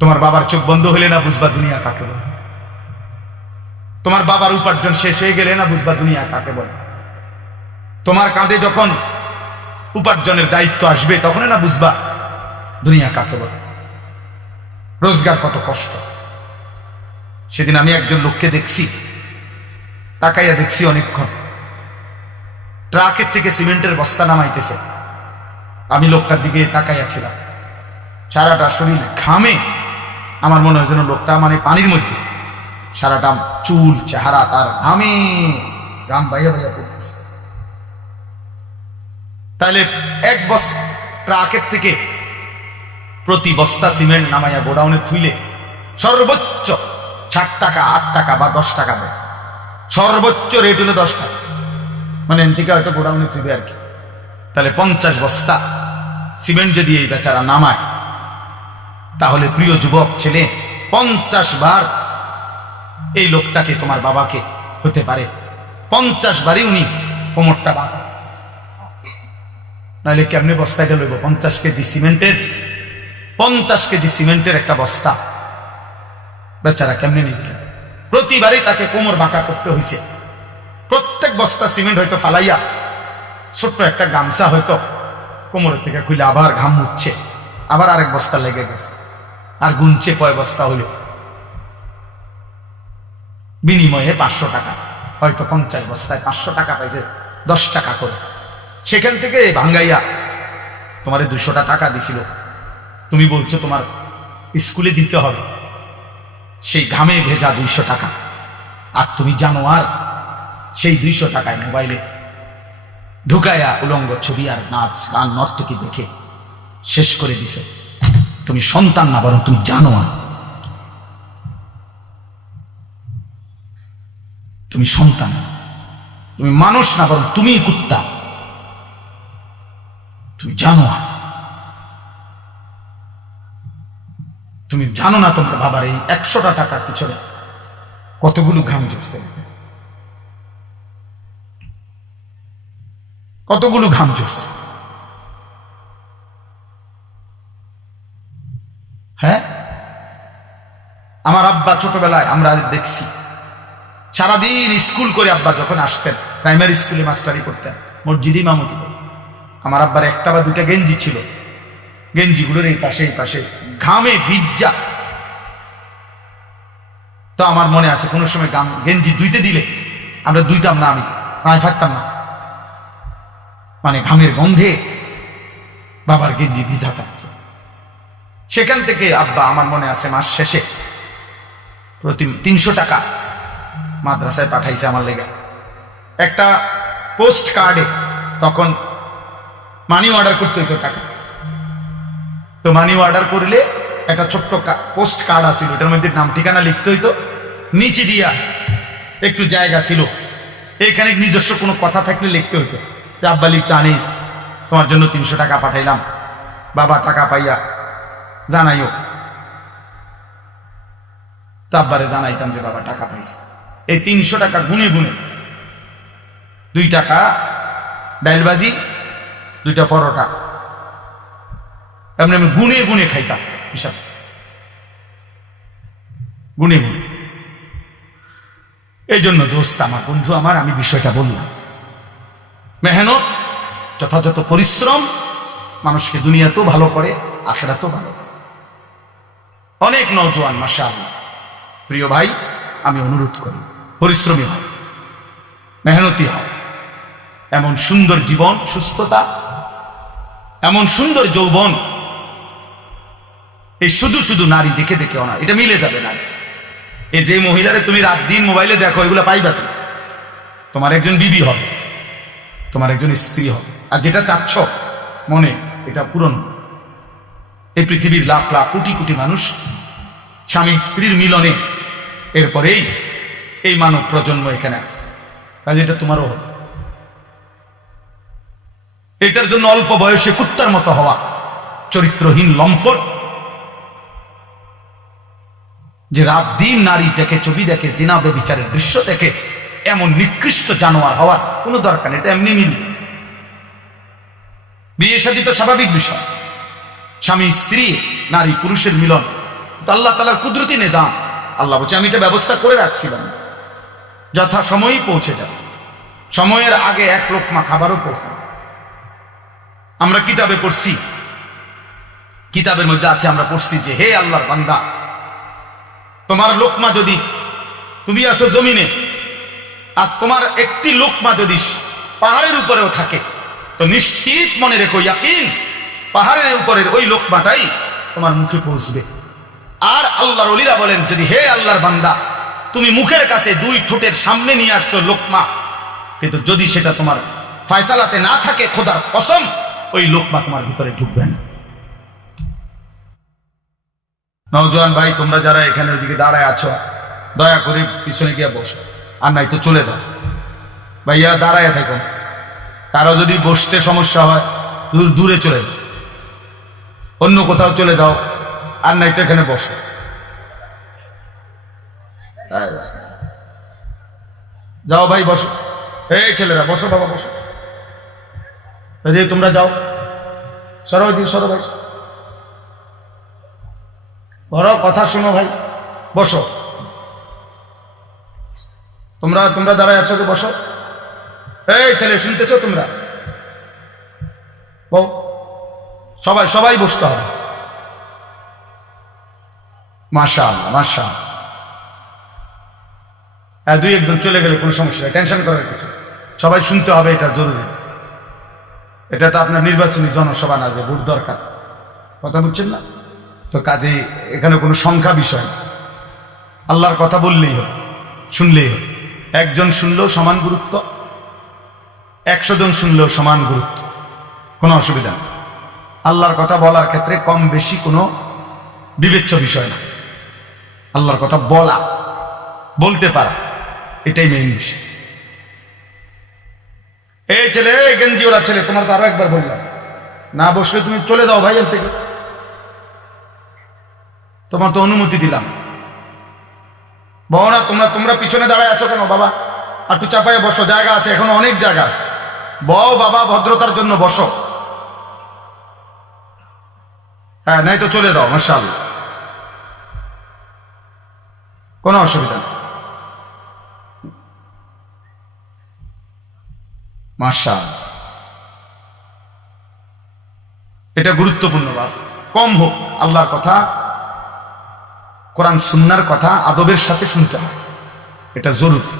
তোমার বাবার চোখ বন্ধ হলে না বুঝবা দুনিয়া কাকে বলে। তোমার বাবার উপার্জন শেষ হয়ে গেলে না বুঝবা দুনিয়া কাকে বলে। তোমার কাঁধে যখন উপার্জনের দায়িত্ব আসবে তখন না বুঝবা দুনিয়া কাকে বলে, রোজগার কত কষ্ট। সেদিন আমি একজন লোককে দেখছি, তাকাইয়া দেখছি অনেকক্ষণ, ট্রাকের থেকে সিমেন্টের বস্তা নামাইতেছে। আমি লোকটার দিকে তাকাইয়া ছিলাম, সারাটা শরীর ঘামে, আমার মনে হয় যেন লোকটা মানে পানির মধ্যে, সারাটা চুল চেহারা তার ঘামে, ঘাম বাইয়া বাইয়া পড়তেছে। তাহলে এক বস্তা ট্রাকের থেকে প্রতি বস্তা সিমেন্ট নামাইয়া গোডাউনে থুইলে সর্বোচ্চ 60 টাকা 8 টাকা বা 10 টাকা দেয়। সর্বোচ্চ রেট হলো 10 টাকা, মানে এন থেকে হয়তো গোডাউনে থুইবে আর কি। তাহলে 50 বস্তা সিমেন্ট যদি এই বেচারা নামায়, তাহলে প্রিয় যুবক ছেলে 50 বার এই লোকটাকে, তোমার বাবাকে হতে পারে 50 বারই উনি কোমরটা বাঁকা, নাহলে কেমনে বস্তাটা লইব? 50 কেজি সিমেন্টের, 50 কেজি সিমেন্টের একটা বস্তা বেচারা কেমনে নিবে? প্রতিবারই তাকে কোমর বাঁকা করতে হয়েছে। প্রত্যেক বস্তা সিমেন্ট হয়তো ফালাইয়া ছোট্ট একটা গামছা হয়তো কোমরের থেকে খুলে আবার ঘাম মুছছে, আবার আরেক বস্তা লেগে গেছে, আর গুনছে কয় বস্তা হলো, বিনিময়ে 500 টাকা। হয়তো 50 বস্তায় 500 টাকা পাইছে, 10 টাকা করে। সেখান থেকে ভাঙ্গাইয়া তোমার 200টা টাকা দিছিল, তুমি বলছো তোমার স্কুলে দিতে হবে, সেই ঘামে ভেজা 200 টাকা। আর তুমি জানো আর সেই 200 টাকায় মোবাইলে ঢুকায়া উলঙ্গ ছবি আর নাচ গান নর্তকী দেখে শেষ করে দিছে। তুমি সন্তান না, বরং তুমি জানো আর, তুমি সন্তান, তুমি মানুষ না, বরং তুমি কুত্তা, তুমি জানো আর। তুমি জানো না তোমার বাবার এই 100টা টাকার পিছনে কতগুলো ঘাম ঝরছে, কতগুলো ঘাম ঝরছে। হ্যাঁ, আমার আব্বা ছোটবেলায় আমরা দেখছি সারাদিন স্কুল করে আব্বা যখন আসতেন, প্রাইমারি স্কুলে মাস্টারি করতেন, মসজিদে ইমামতি করতেন। আমার আব্বার 1টা বা 2টা গেঞ্জি ছিল, গেঞ্জিগুলোর এই পাশে এই পাশে ঘামে ভিজা। তো আমার মনে আছে কোনো সময় গেঞ্জি ধুইতে দিলে আমরা ধুইতাম না, আমি ফাটতাম না, মানে ঘামের গন্ধে বাবার গেঞ্জি ভিজা থাকত। সেখান থেকে আব্বা আমার মনে আছে মাস শেষে প্রতি 300 টাকা মাদ্রাসায় পাঠাইছে আমার লেগে। একটা পোস্ট কার্ডে তখন মানি অর্ডার করতে হইতো টাকা, তো মানি অর্ডার করলে একটা ছোট্ট পোস্ট কার্ড আছিল, ওটার মধ্যে নাম ঠিকানা লিখতে হইতো, নিচে দিয়া একটু জায়গা ছিল, এখানে নিজস্ব কোনো কথা থাকলে লিখতে হইতো। আব্বা লিখতে, আনিস তোমার জন্য 300 টাকা পাঠাইলাম, বাবা টাকা পাইয়া জানাইও। তো আব্বারে জানাইতাম যে বাবা টাকা পাইছে। এই 300 টাকা গুনে গুনে 2 টাকা ডাইলবাজি, 2টা পরোটা, এমনি আমি গুনে গুনে খাইতাম, হিসাব গুনে গুনে। এই জন্য দোস্ত আমার, বন্ধু আমার, আমি বিষয়টা বললাম, মেহনত, যথাযথ পরিশ্রম মানুষকে দুনিয়াতেও ভালো করে, আখিরাতেও ভালো করে। অনেক নওজোয়ান মাশাআল্লাহ, প্রিয় ভাই, আমি অনুরোধ করি পরিশ্রমী হও, মেহনতি হও। এমন সুন্দর জীবন, সুস্থতা, এমন সুন্দর যৌবন, এই শুধু শুধু নারী দেখে দেখেও না, এটা মিলে যাবে না। এই যে মহিলারে তুমি রাত দিন মোবাইলে দেখো, এগুলো পাইবা তুমি, তোমার একজন বিবি হবে, তোমার একজন স্ত্রী হবে। আর যেটা চাচ্ছ মনে, এটা পূরণ। এই পৃথিবীর লাখ লাখ কোটি কোটি মানুষ স্বামী স্ত্রীর মিলনে এরপরেই এই মানব প্রজন্ম এখানে আসে, কাজে এটা তোমারও হবে। এটার জন্য অল্প বয়সে কুত্তার মতো হওয়া, চরিত্রহীন লম্পট, যে রাত দিন নারী দেখে, ছবি দেখে, জিনা ব্যভিচারের দৃশ্য দেখে, এমন নিকৃষ্ট জানোয়ার হওয়ার কোনো দরকার নেই। এটা এমনি মিল। বিয়ে শাদী তো স্বাভাবিক বিষয়, স্বামী স্ত্রী, নারী পুরুষের মিলন, তো আল্লাহ তাআলার কুদরতি নিজাম। আল্লাহ বলছে আমি এটা ব্যবস্থা করে রাখছিলাম, যথা সময়ই পৌঁছে যাবে, সময়ের আগে এক লোকমা খাবারও পৌঁছে। আমরা কিতাবে পড়ছি, কিতাবের মধ্যে আছে, আমরা পড়ছি যে হে আল্লাহর বান্দা, তোমার লোকমা যদি, তুমি আসো জমিনে, আর তোমার একটি লোকমা যদি পাহাড়ের উপরেও থাকে, তো নিশ্চিত মনে রেখো, ইয়াকিন, পাহাড়ের উপরের ওই লোকমাটাই তোমার মুখে পৌঁছবে। আর আল্লাহর ওলিরা বলেন, যদি হে আল্লাহর বান্দা, তুমি মুখের কাছে দুই ঠোঁটের সামনে নিয়ে আসছো লোকমা, কিন্তু যদি সেটা তোমার ফয়সালাতে না থাকে, খোদার কসম ওই লোকমা তোমার ভিতরে ঢুকবে না। নওজোয়ান ভাই, তোমরা যারা এখানে ওইদিকে দাঁড়ায় আছো, দয়া করে পিছনে গিয়ে বসো, আর নাই তো চলে যাও। ভাইয়া দাঁড়ায় থাকো, কারো যদি বসতে সমস্যা হয় দূরে চলে যাও, অন্য কোথাও চলে যাও, আর নাই তো এখানে বসো। যাও ভাই বসো, এই ছেলেরা বসো, বাবা বসো, তোমরা যাও, সরো ওইদিকে, সরো ভাই, বড় কথা শোনো ভাই, বসো। তোমরা দাঁড়ায় আছো, বসো। এই ছেলে, শুনতেছো তোমরা? সবাই বসতে হবে। মাশাআল্লাহ, মাশাআল্লাহ। দুই একজন চলে গেলে কোনো সমস্যা নেই, টেনশন করার কিছু, সবাই শুনতে হবে, এটা জরুরি। এটা তো আপনার নির্বাচনী জনসভা না যে ভোট দরকার, কথা বুঝছেন না তো? কাজে এখানে কোনো সংখ্যা বিষয় না, আল্লাহর কথা বললেই হবে, শুনলেই হবে। একজন শুনলেও সমান গুরুত্ব, 100 জন শুনলেও সমান গুরুত্ব, কোনো অসুবিধা নেই। আল্লাহর কথা বলার ক্ষেত্রে কম বেশি কোনো বিবেচ্য বিষয় না। আল্লাহর কথা বলতে পারা, এটাই মেইন বিষয়। এই ছেলে, এই গেঞ্জিওয়ালা ছেলে, তোমার তো আরো একবার বললাম, না বসলে তুমি চলে যাও ভাই এর থেকে, তোমার তো অনুমতি দিলাম। বড়রা, তোমরা পিছনে দাঁড়ায় আছো কেন বাবা? আর একটু চাপায় বসো, জায়গা আছে, এখনো অনেক জায়গা আছে। বও বাবা, ভদ্রতার জন্য বসো। হ্যাঁ, নাই তো চলে যাও, মাশাআল্লাহ, কোনো অসুবিধা নেই। মাশাআল্লাহ, এটা গুরুত্বপূর্ণ বাপ, কম হোক আল্লাহর কথা, কোরআন সুন্নাহর কথা আদবের সাথে শুনতে হয়, এটা জরুরি,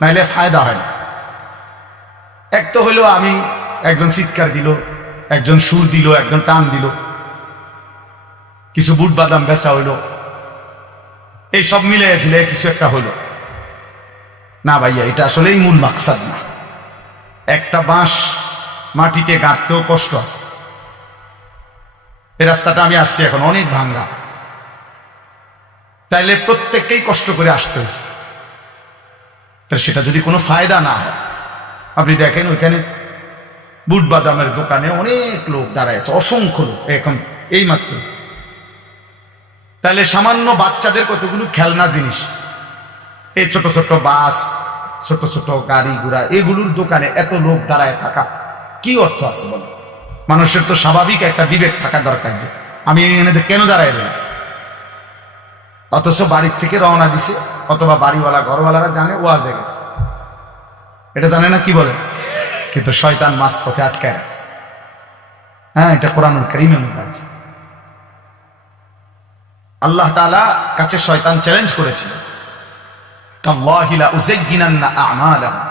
নাইলে ফায়দা হয় না। এক তো হইলো আমি, একজন চিৎকার দিল, একজন সুর দিল, একজন টান দিল, কিছু বুট বাদাম বেচা হইলো, এই সব মিলে কিছু একটা হইলো না ভাইয়া, এটা আসলেই মূল মাকসাদ না। একটা বাঁশ মাটিতে গাঁটতেও কষ্ট আছে। এই রাস্তাটা আমি আসছি এখন অনেক ভাঙ্গা, তাইলে প্রত্যেককেই কষ্ট করে আসতে হয়েছে। তা সেটা যদি কোনো ফায়দা না হয়, আপনি দেখেন ওইখানে বুট বাদামের দোকানে অনেক লোক দাঁড়ায় আছে, অসংখ্য লোক এখন এই মাত্র। তাহলে সামান্য বাচ্চাদের কতগুলো খেলনা জিনিস, এই ছোট ছোট বাস, ছোট ছোট গাড়ি ঘোড়া, এগুলোর দোকানে এত লোক দাঁড়ায় থাকা কি অর্থ আছে বলে? মানুষের তো স্বাভাবিক একটা বিবেক থাকা দরকার যে আমি এখানে কেন দাঁড়ায় রইলাম। অথচ বাড়ির থেকে রওনা দিছে, অথবা বাড়িওয়ালা ঘরওয়ালারা জানে ওয়াজে গেছে, এটা জানে না, কি বলে? কিন্তু শয়তান মাঝ পথে আটকায় রাখছে। হ্যাঁ, এটা কোরআনুল কারীমের মধ্যে আছে। আল্লাহ তাআলা কাছে শয়তান চ্যালেঞ্জ করেছিল, তাল্লাহি লা উযায়্যিনান্না আ'মালাহুম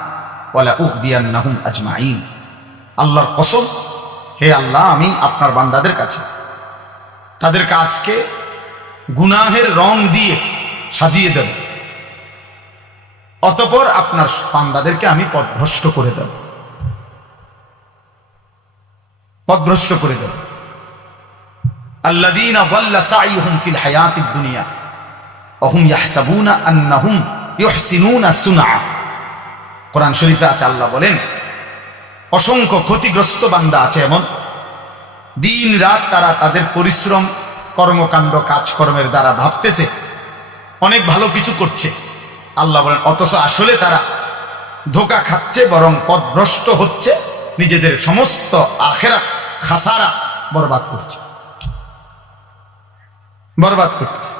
ওয়া লা উগবিয়ান্নাহুম আজমাইন। আল্লাহর কসম, হে আল্লাহ, আমি আপনার বান্দাদের কাছে তাদের কাজকে গুনাহের রং দিয়ে সাজিয়ে দেব, অতঃপর আপনার বান্দাদেরকে আমি পথভ্রষ্ট করে দেব, পথভ্রষ্ট করে দেব। আল্লাযীনা যাল্লা সা'য়ুহুম ফিল হায়াতিদ দুনিয়া ওয়া হুম ইয়াহসাবুনা আন্নাহুম ইউহসিনুনা সুনআ। কোরআন শরীফে আছে, আল্লাহ বলেন অসংখ্য ক্ষতিগ্রস্ত বান্দা আছে এমন, দিন রাত তারা তাদের পরিশ্রম, কর্মকাণ্ড, কাজকর্মের দ্বারা ভাবতেছে অনেক ভালো কিছু করছে। আল্লাহ বলেন অথচ আসলে তারা ধোঁকা খাচ্ছে, বরং পথভ্রষ্ট হচ্ছে, নিজেদের সমস্ত আখিরাত খাসারা বরবাদ করছে, বরবাদ করতেছে।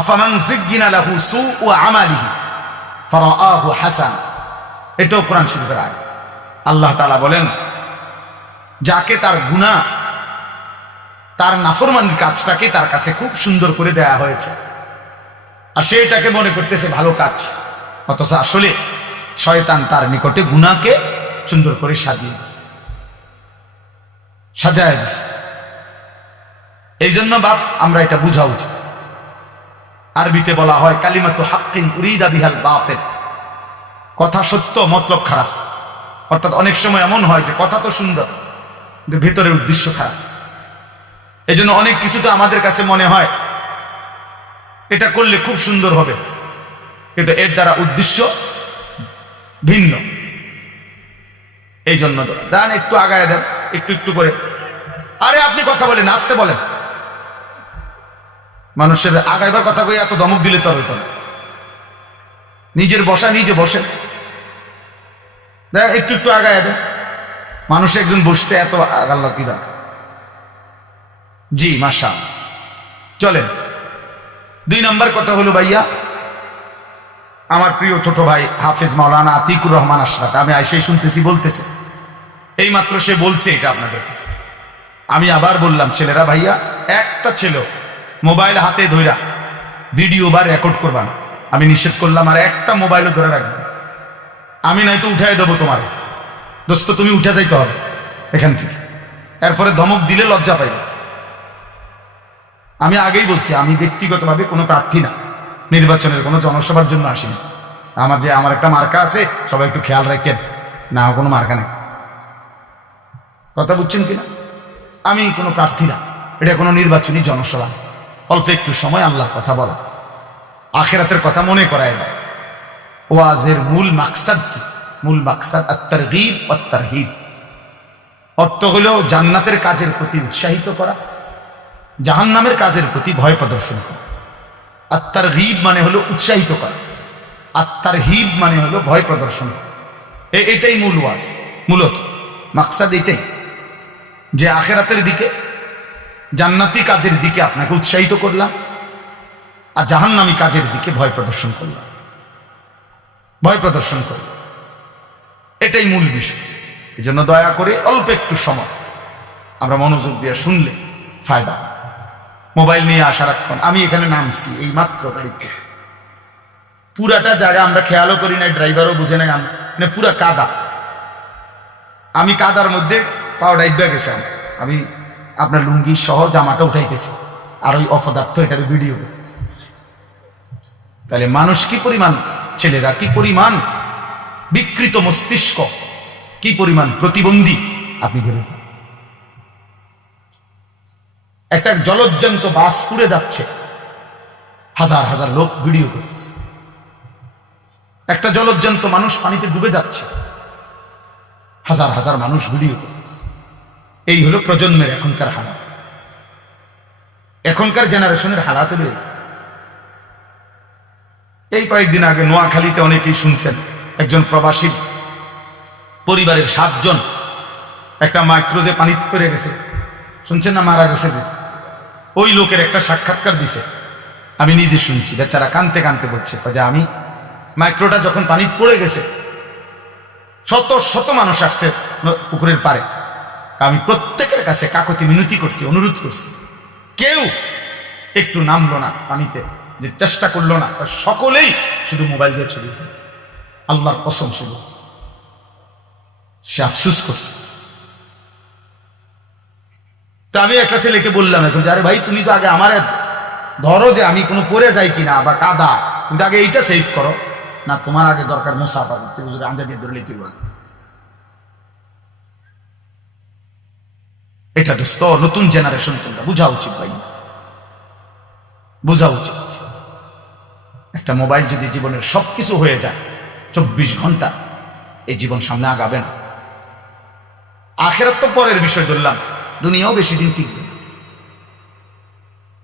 আফামান যুগিনা লাহু সুউ আমালিহি ফারাআহু হাসান, এটাও কোরআন শরীফের আয়াত। আল্লাহ তাআলা বলেন, যাকে তার গুনাহ, তার নাফরমানির কাজটাকে তার কাছে খুব সুন্দর করে দেয়া হয়েছে, আর সে এটাকে মনে করতেছে ভালো কাজ, অথচ আসলে শয়তান তার নিকটে গুনাহকে সুন্দর করে সাজিয়ে দিয়েছে, সাজায় দিয়েছে। এই জন্য বাপ আমরা এটা বুঝা উচিত। আরবিতে বলা হয় কালিমাতু হাক্কিন উরিদা বিহাল বাতিল, কথা সত্য মতলব খারাপ। অর্থাৎ অনেক সময় এমন হয় যে কথা তো সুন্দর কিন্তু ভিতরের উদ্দেশ্য খারাপ। এই জন্য অনেক কিছু তো আমাদের কাছে মনে হয় এটা করলে খুব সুন্দর হবে, কিন্তু এর দ্বারা উদ্দেশ্য ভিন্ন। এই জন্য দেন একটু আগায় দেন, একটু একটু করে। আরে আপনি কথা বলেন, আসতে বলেন। মানুষের আগাইবার কথা কই এত ধমক দিলে তো হইতো না। নিজের বসা নিজে বসেন, দেখ একটু একটু আগায় দেন। মানুষ একজন বসতে এত আগাল্লা কি দরকার? জি মাশা, চলেন। 2 নম্বর কথা হলো ভাইয়া, আমার প্রিয় ছোট ভাই হাফেজ মাওলানা আতিকুর রহমান আশরাফ, আমি আইসেই শুনতেছি বলতেছে, এই মাত্র সে বলছে এটা আপনাদের কাছে। আমি আবার বললাম, ছেলেরা ভাইয়া, একটা ছেলে মোবাইল হাতে ধইরা ভিডিও বা রেকর্ড করবা না, আমি নিষেধ করলাম। আর একটা মোবাইলও ধরে রাখবে, আমি নয়তো উঠাই দেবো তোমার দোস্ত, তুমি উঠে যাইতে হবে এখান থেকে। এরপরে ধমক দিলে লজ্জা পাইবে। আমি আগেই বলছি, আমি ব্যক্তিগতভাবে কোনো প্রার্থী না, নির্বাচনের কোনো জনসভার জন্য আসিনি। আমার একটা মার্কা আছে, সবাই একটু খেয়াল রাখেন, না কোনো মার্কা নেই। কথা বুঝছেন কিনা? আমি কোনো প্রার্থী না, এটা কোনো নির্বাচনী জনসভা। অল্প একটু সময় আল্লাহর কথা বলা, আখিরাতের কথা মনে করায় না। ওয়াজের মূল মাকসাদ কি? মূল মাকসাদ আত-তারগীব ওয়াত তারহিব। অর্থ হলো জান্নাতের কাজের প্রতি উৎসাহিত করা, জাহান্নামের কাজের প্রতি ভয় প্রদর্শন করা। আত-তারগীব মানে হলো উৎসাহিত করা, আত-তারহিব মানে হলো ভয় প্রদর্শন করা। এটাই মূল ওয়াজ, মূলত মাকসাদ এটাই, যে আখিরাতের দিকে, জান্নাতি কাজের দিকে আপনাকে উৎসাহিত করলাম, আর জাহান্নামী কাজের দিকে ভয় প্রদর্শন করলাম, ভয় প্রদর্শন করলাম। এটাই মূল বিষয়। এই জন্য দয়া করে অল্প একটু সময় আমরা মনোযোগ দিয়ে শুনলে ফায়দা। মোবাইল নিয়ে আসা রাখুন। আমি এখানে নামছি এই মাত্র গাড়িতে, পুরাটা জায়গা আমরা খেয়ালও করি নাই, ড্রাইভারও বুঝে নাই, মানে পুরা কাদা। আমি কাদার মধ্যে পাও ডাইবা গেছে, আমি আপনার লুঙ্গি সহ জামাটা উঠাইতেছি, আর ওই অপদার্থ এটার ভিডিও করতেছি। তাহলে মানুষ কি পরিমাণ, ছেলেরা কি পরিমাণ বিকৃত মস্তিষ্ক, কি পরিমাণ প্রতিবন্ধী আপনি ভেবে। একটা জলজ্জান্ত বাস পুড়ে যাচ্ছে, হাজার হাজার লোক ভিডিও করতেছে। একটা জলজ্জান্ত মানুষ পানিতে ডুবে যাচ্ছে, হাজার হাজার মানুষ ভিডিও করতেছে। এই হলো প্রজন্মের এখনকার হালাত, এখনকার জেনারেশনের হালাত। এই কয়েকদিন আগে নোয়াখালীতে অনেকেই শুনছেন, একজন প্রবাসী পরিবারের 7 জন একটা মাইক্রোজে পানি পড়ে গেছে, শুনছেন না? মারা গেছে। যে ওই লোকের একটা সাক্ষাৎকার দিছে, আমি নিজে শুনছি। বেচারা কানতে কানতে বলছে যে আমি মাইক্রোটা যখন পানি পড়ে গেছে, শত শত মানুষ আসছে পুকুরের পাড়ে, আমি প্রত্যেকের কাছে কাকতি মিনতি করছি, অনুরোধ করছি, কেউ একটু নামলো না পানিতে, যে চেষ্টা করলো না। সকলেই শুধু মোবাইল দিয়ে ছবি। আল্লাহর কসম, সে আফসুস করছে। তো আমি একটা ছেলেকে বললাম এখন যে, আরে ভাই তুমি তো আগে আমার ধরো যে আমি কোনো পড়ে যাই কিনা বা কাদা, তুমি আগে এইটা সেভ করো না, তোমার আগে দরকার মুসাফা, তুমি যদি আঞ্জা দিয়ে ধরলে তুই। এটা দোস্ত নতুন জেনারেশন, তোমরা বোঝা উচিত ভাই, বোঝা উচিত। একটা মোবাইল যদি জীবনের সবকিছু হয়ে যায়, 24 ঘন্টা এই জীবন সামনে আগাবে না। আখিরাত তো পরের বিষয় ধরলাম, দুনিয়াও বেশি দিন টিকবে,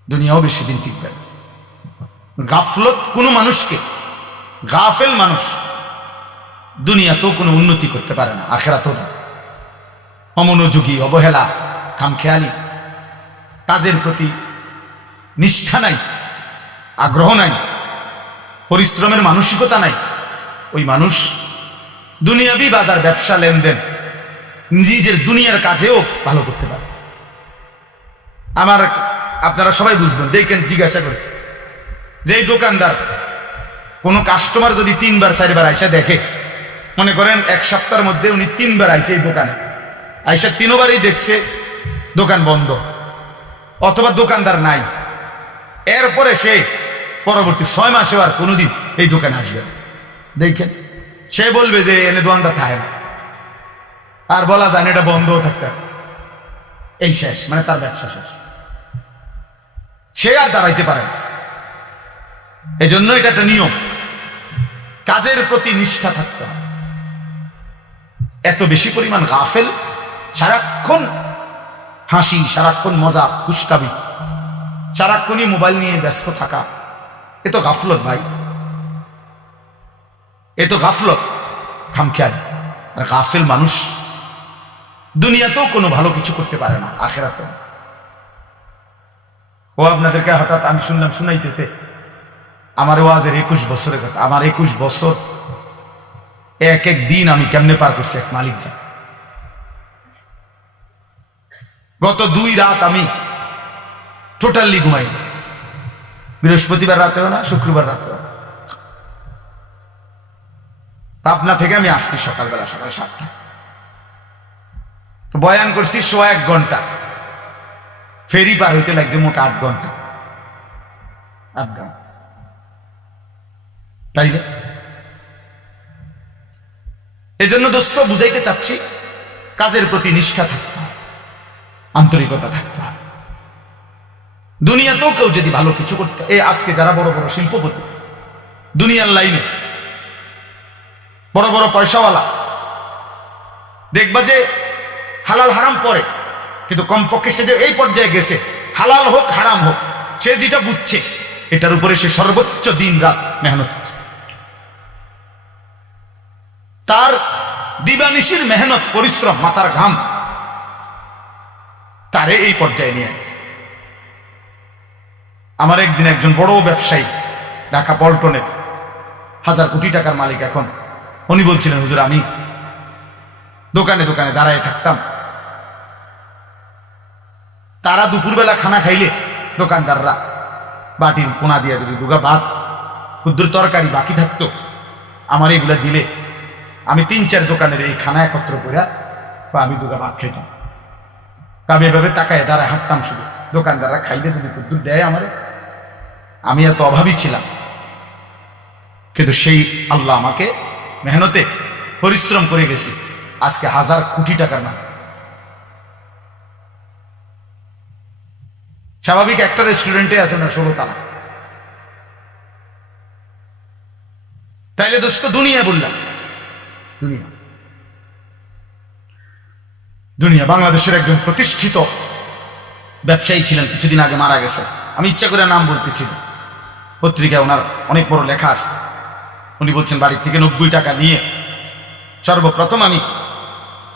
দুনিয়াও বেশি দিন টিকবে। গাফলত কোনো মানুষকে, গাফেল মানুষ দুনিয়াতেও কোনো উন্নতি করতে পারে না, আখিরাতেও না। অমনোযোগী, অবহেলা, খামখেয়ালি, কাজের প্রতি নিষ্ঠা নাই, আগ্রহ নাই, পরিশ্রমের মানসিকতা নাই, ওই মানুষ দুনিয়াবি বাজার ব্যবসা লেনদেন নিজের দুনিয়ার কাজেও ভালো করতে পারে। আপনারা সবাই বুঝবেন, দেখেন, জিজ্ঞাসা করে যে এই দোকানদার কোনো কাস্টমার যদি 3বার 4বার আইসা দেখে, মনে করেন এক সপ্তাহের মধ্যে উনি 3বার আইসে এই দোকানে, আইসা 3বারই দেখছে দোকান বন্ধ অথবা দোকানদার নাই, এরপরে সে পরবর্তী 6 মাসেও আর কোনোদিন এই দোকানে আসবে, দেখেন সে বলবে যে এনে দোকানদার থাকে না, আর বলা যায় না এটা বন্ধও থাকতে হবে, এই শেষ, মানে তার ব্যবসা শেষ, সে আর দাঁড়াইতে পারে না। এই জন্য এটা একটা নিয়ম, কাজের প্রতি নিষ্ঠা থাকতে হবে। এত বেশি পরিমাণ গাফেল, সারাক্ষণ হাসি, সারাক্ষণ মজা, দুষ্টামি, সারাক্ষণই মোবাইল নিয়ে ব্যস্ত থাকা, এ তো গাফলত ভাই, এ তো গাফলত, খামখেয়ালি। আর গাফেল মানুষ দুনিয়াতেও কোনো ভালো কিছু করতে পারে না, আখেরাতেও। ও আপনাদেরকে হঠাৎ আমি শুনলাম শুনাইতেছে আমার ওয়াজের 21 বছরের কথা। আমার 21 বছর এক এক দিন আমি কেমনে পার করছি এক মালিক জানে। গত 2 রাত আমি টোটালি ঘুমাই, বৃহস্পতিবার রাতেও না, শুক্রবার রাতেও না। পাবনা থেকে আমি আসছি সকালবেলা, সকাল 7টা, বয়ান করছি 1 ঘন্টা, ফেরি পার হইতে লাগছে মোট 8 ঘন্টা, 8 ঘন্টা, তাই না? এই জন্য দোস্ত বুঝাইতে চাচ্ছি, কাজের প্রতি নিষ্ঠা থাকতে হবে, আন্তরিকতা থাকতে হবে। দুনিয়াতেও কেউ যদি ভালো কিছু করতে, আজকে যারা বড় বড় শিল্পপতি, দুনিয়ার লাইনে বড় বড় পয়সাওয়ালা, দেখবা যে হালাল হারাম পরে, কিন্তু কমপক্ষে সে যে এই পর্যায়ে গেছে, হালাল হোক হারাম হোক, সে যেটা বুঝছে এটার উপরে সে সর্বোচ্চ দিন রাত মেহনত করছে। তার দিবানিশির মেহনত, পরিশ্রম, মাথার ঘাম তারে এই পর্যায়ে নিয়ে আসছে। আমার একদিন একজন বড় ব্যবসায়ী, ঢাকা পল্টনের 1000 কোটি টাকার মালিক এখন, উনি বলছিলেন, হুজুর আমি দোকানে দোকানে দাঁড়ায় থাকতাম, তারা দুপুরবেলা খানা খাইলে দোকানদাররা বাটির কোনা দিয়া যদি 2 গা ভাত, ক্ষুদ্র তরকারি বাকি থাকতো, আমার এগুলা দিলে আমি 3-4 দোকানের এই খানা একত্র করে আমি 2 গা ভাত খাইতাম। আমি এভাবে তাকায় দাঁড়ায় হাঁটতাম, শুধু দোকানদাররা খাইলে যদি ক্ষুদ্র দেয় আমারে, আমি এত অভাবী ছিলাম, কিন্তু সেই আল্লাহ আমাকে মেহনতে পরিশ্রম করে গেছি, আজকে 1000 কোটি টাকার না। স্বাভাবিক একটা রেস্টুরেন্টে আছে না 16 তালা। তাইলে দোস্ত দুনিয়া বললাম, দুনিয়া দুনিয়া বাংলাদেশের একজন প্রতিষ্ঠিত ব্যবসায়ী ছিলেন, কিছুদিন আগে মারা গেছে, আমি ইচ্ছা করে নাম বলতেছি, পত্রিকায় ওনার অনেক বড় লেখা আছে। উনি বলছেন বাড়ির থেকে 90 টাকা নিয়ে সর্বপ্রথম আমি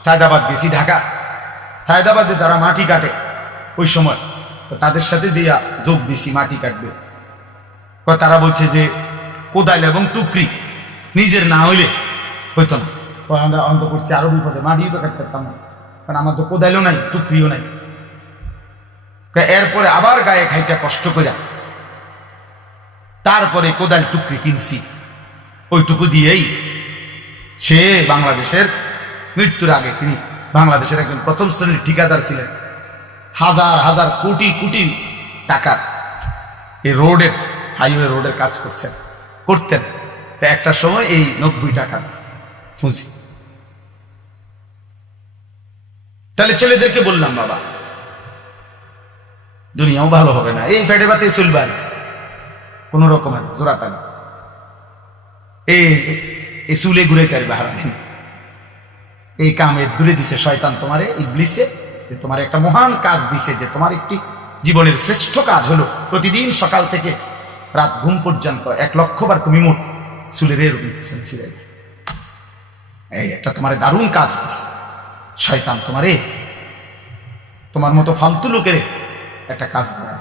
সায়দাবাদ গেছি, ঢাকা সায়দাবাদে যারা মাটি কাটে ওই সময়, তাদের সাথে যে যোগ দিছি মাটি কাটবে, তারা বলছে যে কোদাল এবং টুকরি নিজের না হইলে হইতো না। আমরা অন্ত করছি আরো বিপদে, মাটিও তো কাটতে পারতাম না, কারণ আমার তো কোদালও নাই, টুকরিও নাই। এরপরে আবার গায়ে খাইটা কষ্ট করে তারপরে কোদাল টুকরি কিনছি, ওইটুকু দিয়েই সে বাংলাদেশের মৃত্যুর আগে তিনি বাংলাদেশের একজন প্রথম শ্রেণীর ঠিকাদার ছিলেন, 1000 কোটি কোটি টাকার এই রোডের, হাইওয়ে রোডের কাজ করতেন। একটা সময় এই 90 টাকা ফুঁসি। তাহলে ছেলেদেরকে বললাম, বাবা দুনিয়াও ভালো হবে না, এই ফেটে বাতে চলবে কোন রকমের জোড়াতানি, এই চুলে ঘুরে কারি বাহারা দিন, এই কামে দূরে দিছে শয়তান তোমারে, ইবলিসে, যে তোমার একটা মহান কাজ দিছে, যে তোমার একটি জীবনের শ্রেষ্ঠ কাজ হলো প্রতিদিন সকাল থেকে রাত ঘুম পর্যন্ত 1 লক্ষ বার তুমি মোট চুলের এরকম ছিলেন, এই একটা তোমার দারুণ কাজ দিছে শয়তান, তোমার মতো ফালতু লোকের একটা কাজ করা।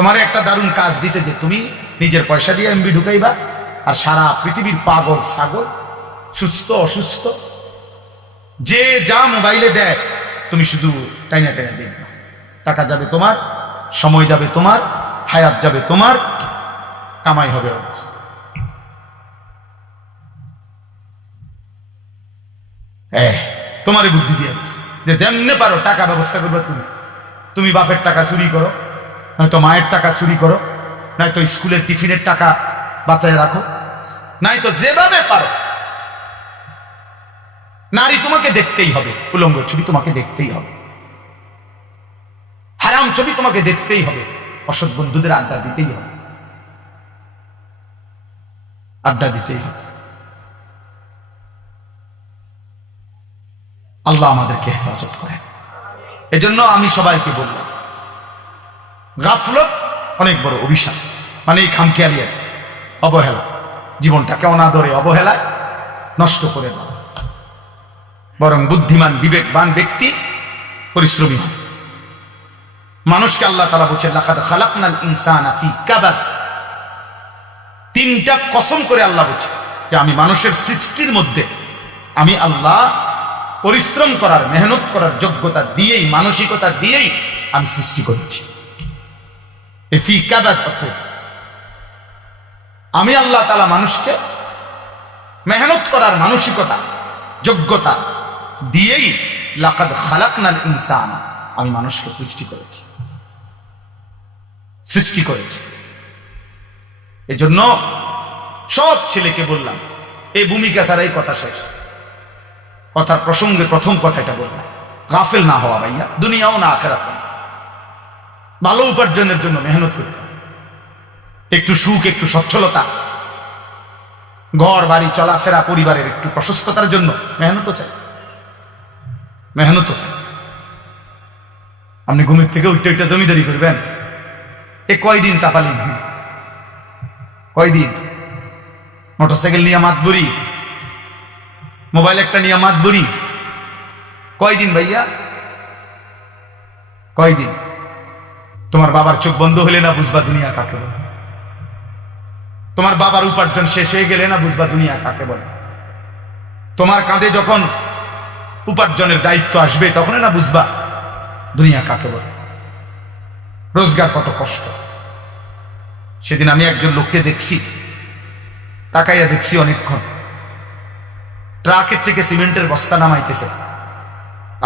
তোমার একটা দারুণ কাজ দিছে যে তুমি নিজের পয়সা দিয়ে এমবি ঢুকাইবা, আর সারা পৃথিবীর পাগল ছাগল, সুস্থ অসুস্থ, যে যা মোবাইলে দেয় তুমি শুধু টাইনা টাইনা দেখবা। টাকা যাবে তোমার, সময় যাবে তোমার, হায়াত যাবে তোমার, কামাই হবে ওদের। তোমার বুদ্ধি দিয়ে দিচ্ছে যে যেমনে পারো টাকা ব্যবস্থা করবে তুমি। তুমি বাপের টাকা চুরি করো, নয়তো মায়ের টাকা চুরি করো, নয়তো স্কুলের টিফিনের টাকা বাঁচায় রাখো, নয়তো যেভাবে পারো। নারী তোমাকে দেখতেই হবে, উলঙ্গ ছবি তোমাকে দেখতেই হবে, হারাম ছবি তোমাকে দেখতেই হবে, অসৎ বন্ধুদের আড্ডা দিতেই হবে, আড্ডা দিতেই হবে। আল্লাহ আমাদেরকে হেফাজত করেন। এজন্য আমি সবাইকে বললাম, গাফলত অনেক বড় অভিশাপ, মানে এই খামখেয়ালিয়াত, অবহেলা, জীবনটাকে অনাদরে অবহেলায় নষ্ট করে দেওয়া। বরং বুদ্ধিমান বিবেকবান ব্যক্তি পরিশ্রমী হয়। মানুষকে আল্লাহ তাআলা বলেছেন, লাকাদ খালাকনাল ইনসানা ফি কাবাদ। তিনটা কসম করে আল্লাহ বলেছেন যে আমি মানুষের সৃষ্টির মধ্যে আমি আল্লাহ পরিশ্রম করার, মেহনত করার যোগ্যতা দিয়েই, মানসিকতা দিয়েই আমি সৃষ্টি করেছি। এই ফি কাবাদ অর্থ আমি আল্লাহ তাআলা মানুষকে মেহনত করার মানসিকতা, যোগ্যতা দিয়েই লাকাদ খালাকনাল ইনসানা, আমি মানুষকে সৃষ্টি করেছি, সৃষ্টি করেছি। এজন্য সব ছেলেকে বললাম, এই ভূমিকা ছাড়া এই কথা শেষ। কথার প্রসঙ্গে প্রথম কথাটা বললাম, গাফেল না হওয়া ভাইয়া, দুনিয়াও না আখিরাত। ভালো উপার্জনের জন্য মেহনত করতে হবে, একটু সুখ, একটু সচ্ছলতা, ঘর বাড়ি চলাফেরা, পরিবারের একটু প্রশস্ততার জন্য মেহনত চাই, মেহনত চাই। আপনি ঘুমের থেকে উঠতে উঠতে জমিদারি করবেন, এ কয়দিন তাপালি, কয়দিন মোটরসাইকেল নিয়ে মাতবুরি, মোবাইল একটা নিয়ে মাতবুরি, কয়দিন ভাইয়া, কয়দিন? তোমার বাবার চোখ বন্ধ হলে না বুঝবা দুনিয়া কাকে বলে, তোমার বাবার উপার্জন শেষ হয়ে গেলে না বুঝবা দুনিয়া কাকে বলে, তোমার কাঁধে যখন উপার্জনের দায়িত্ব আসবে তখন না বুঝবা দুনিয়া কাকে বলে, রোজগার কত কষ্ট। সেদিন আমি একজন লোককে দেখছি, তাকাইয়া দেখছি অনেকক্ষণ, ট্রাকের থেকে সিমেন্টের বস্তা নামাইতেছে।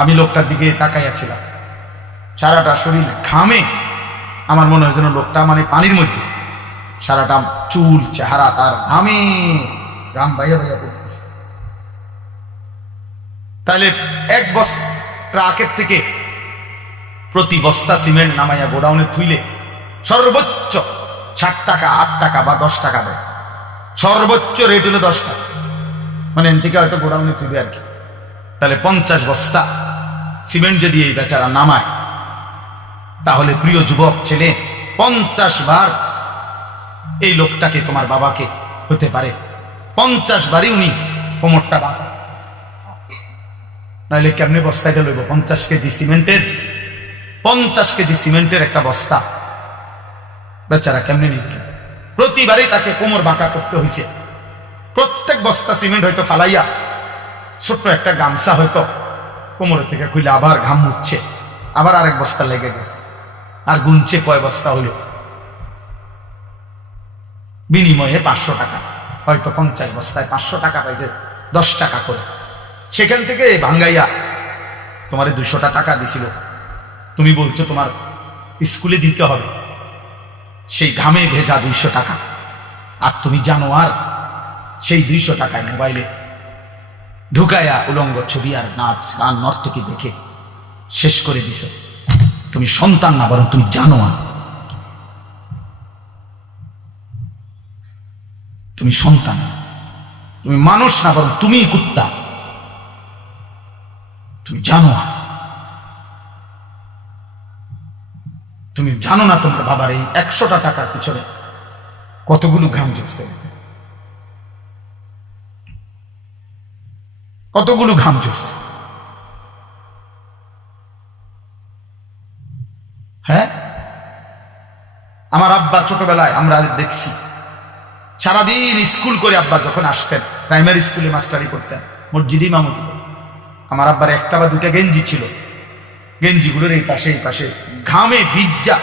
আমি লোকটার দিকে তাকাইয়াছিলাম, সারাটা শরীর ঘামে, আমার মনে হয় যেন লোকটা মানে পানির মধ্যে, সারাটা চুল চেহারা তার ঘামে, ঘাম বাইয়া বাইয়া পড়তেছে। তাহলে এক বস্তা ট্রাকের থেকে প্রতি বস্তা সিমেন্ট নামাইয়া গোডাউনে থুইলে সর্বোচ্চ 60 টাকা, 8 টাকা বা 10 টাকা দেয়, সর্বোচ্চ রেট হলো 10 টাকা, মানে এন থেকে হয়তো গোডাউনে থুইবে আর কি। তাহলে 50 বস্তা সিমেন্ট যদি এই বেচারা নামায়, তাহলে প্রিয় যুবক ছেলে, 50 বার এই লোকটাকে, তোমার বাবাকে হতে পারে 50 বারই উনি কোমরটা বাঁধা, নাহলে কেমনে বস্তায় লইব 50 কেজি সিমেন্টের, 50 কেজি সিমেন্টের একটা বস্তা বেচারা কেমনে নিবে? প্রতিবারই তাকে কোমর বাঁকা করতে হয়েছে। প্রত্যেক বস্তা সিমেন্ট হয়তো ফালাইয়া ছোট্ট একটা গামছা হয়তো কোমরের থেকে খুলে আবার ঘাম মুছছে, আবার আরেক বস্তা লেগে গেছে, আর গুনছে কয় বস্তা হলো, বিনিময়ে 500 টাকা, হয়তো 50 বস্তায় 500 টাকা পাইছে, 10 টাকা করে। সেখান থেকে ভাঙ্গাইয়া তোমার 200 টাকা দিছিল, তুমি বলছো তোমার স্কুলে দিতে হবে, সেই ঘামে ভেজা 200 টাকা। আর তুমি জানো, আর সেই 200 টাকায় মোবাইলে ঢুকাইয়া উলঙ্গ ছবি আর নাচ গান নর্তকী দেখে শেষ করে দিছ। তুমি সন্তান না, বরং তুমি জানো না, তুমি সন্তান, তুমি মানুষ না, বরং তুমি কুত্তা, তুমি জানো না, তুমি জানো না তোমার বাবার এই 100টা টাকার পিছনে কতগুলো ঘাম ঝরছে, কতগুলো ঘাম ঝরছে। হ্যাঁ, আমার আব্বা ছোটবেলায় আমরা দেখছি সারাদিন স্কুল করে আব্বা যখন আসতেন, প্রাইমারি স্কুলে মাস্টারি করতেন, মসজিদে ইমামতি। আমার আব্বার একটা বা দুইটা গেঞ্জি ছিল, গেঞ্জিগুলোর এই পাশে ঘামে ভিজা।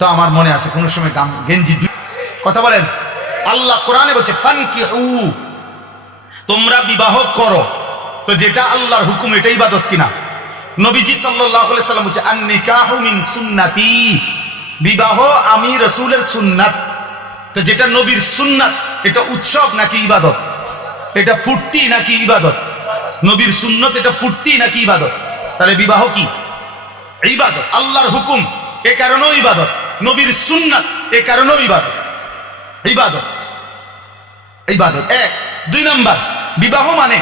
তো আমার মনে আছে কোন সময় গেঞ্জি কথা বলেন, আল্লাহ কোরআনে বলছে ফানকিহু, তোমরা বিবাহ করো। তো যেটা আল্লাহর হুকুম এটা ইবাদত কিনা? নবীজি সাল্লাল্লাহু আলাইহি সাল্লাম বলছে আন নিকাহু মিন সুন্নতি, বিবাহ আমি রাসূলের সুন্নাত। তো যেটা নবীর সুন্নাত এটা উৎসব নাকি ইবাদত? এটা ফুর্তি নাকি ইবাদত? নবীর সুন্নত এটা ফুর্তি নাকি ইবাদত? তাহলে বিবাহ কি? ইবাদত। আল্লাহর হুকুম এ কারণেও ইবাদত, নবীর সুন্নাত এ কারণেও ইবাদত। ইবাদত ইবাদত এক। দুই নাম্বার, বিবাহ মানে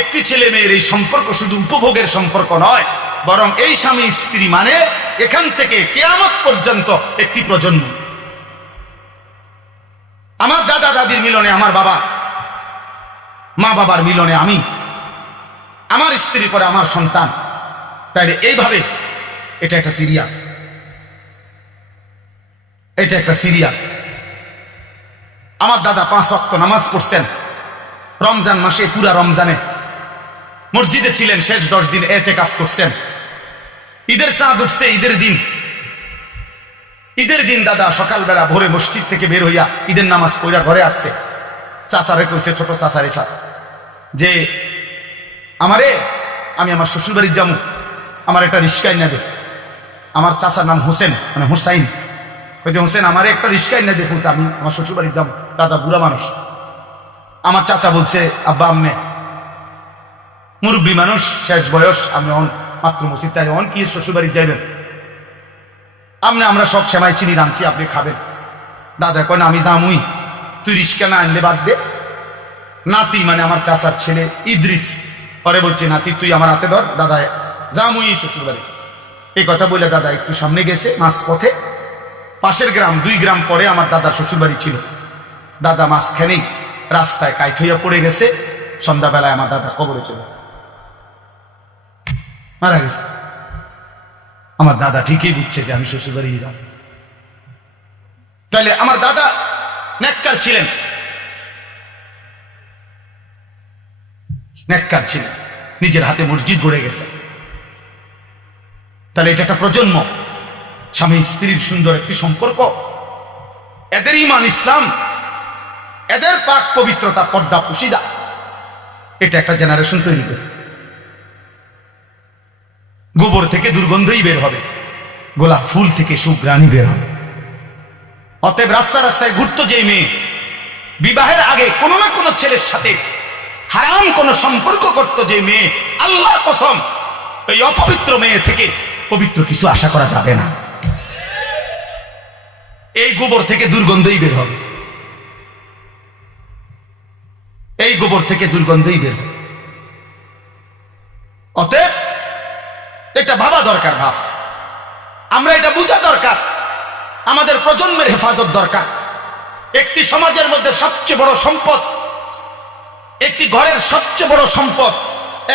একটি ছেলে মেয়ের এই সম্পর্ক শুধু উপভোগের সম্পর্ক নয়, বরং এই স্বামী স্ত্রী মানে এখান থেকে কিয়ামত পর্যন্ত একটি প্রজন্ম। আমার দাদা দাদির মিলনে আমার বাবা, মা বাবার মিলনে আমি, আমার স্ত্রীর পরে আমার সন্তান। তাইলে এইভাবে এটা একটা সিরিয়াল, এটা একটা সিরিয়াল। আমার দাদা 5 ওয়াক্ত নামাজ পড়ছেন রমজান মাসে, পুরা রমজানে মসজিদে ছিলেন, শেষ 10 দিন এতেকাফ করছেন। ঈদের চাঁদ উঠছে, ঈদের দিন দাদা সকালবেলা ভোরে মসজিদ থেকে বের হইয়া ঈদের নামাজ পড়া ঘরে আসছে। চাচারে কইছে, ছোট চাচারে যে আমি আমার শ্বশুর বাড়ির যাবো, আমার একটা রিস্কায় নেবে। আমার চাচার নাম হোসেন, মানে হুসাইন। ওই যে হোসেন, আমারে একটা রিস্কায় না দেখুন, আমি আমার শ্বশুর বাড়ির যাবো। দাদা বুড়া মানুষ। আমার চাচা বলছে আব্বা আমনে মুরব্বী মানুষ, শেষ বয়স, আমি মাত্র মসজিদ, তাই কি শ্বশুর বাড়ি যাইবেন? আমরা সব সেমাই চিনি রাঁধছি, আপনি খাবেন। দাদা কয় না, আমি যামুই, তুই রিস্কা না আনলে বাদ দে। নাতি মানে আমার চাচার ছেলে ইদ্রিস, পরে বলছে নাতি তুই আমার হাতে ধর, দাদা যামুই শ্বশুর বাড়ি। এই কথা বলে দাদা একটু সামনে গেছে, মাঝ পথে পাশের গ্রাম, 2 গ্রাম পরে আমার দাদার শ্বশুর বাড়ি ছিল। দাদা মাঝখানেই রাস্তায় কাইত হইয়া পড়ে গেছে। সন্ধ্যাবেলায় আমার দাদা কবরে চলে গেছে, মারা গেছে। আমার দাদা ঠিকই বুঝছে যে আমি শ্বশুর বাড়ি যাব। তাহলে আমার দাদা নেককার ছিলেন, নিজের হাতে মসজিদ গড়ে গেছে। তাহলে এটা একটা প্রজন্ম, স্বামী স্ত্রীর সুন্দর একটি সম্পর্ক, এদের ঈমান ইসলাম, এদের পাক পবিত্রতা, পর্দা পুশিদা, এটা একটা জেনারেশন তৈরি করে। গোবর থেকে দুর্গন্ধই বের হবে, গোলাপ ফুল থেকে সুঘ্রাণই বের হবে। অতএব রাস্তায় ঘুরতো যে মেয়ে, বিবাহের আগে কোনো না কোনো ছেলের সাথে হারাম কোনো সম্পর্ক করত যে মেয়ে, আল্লাহর কসম এই অপবিত্র মেয়ে থেকে পবিত্র কিছু আশা করা যাবে না। এই গোবর থেকে দুর্গন্ধই বের হবে, এই গোবর থেকে দুর্গন্ধই বের হবে। অতএব এটা ভাবা দরকার, আমরা এটা বোঝা দরকার, আমাদের প্রজন্মের হেফাজত দরকার। একটি সমাজের মধ্যে সবচেয়ে বড় সম্পদ, একটি ঘরের সবচেয়ে বড় সম্পদ,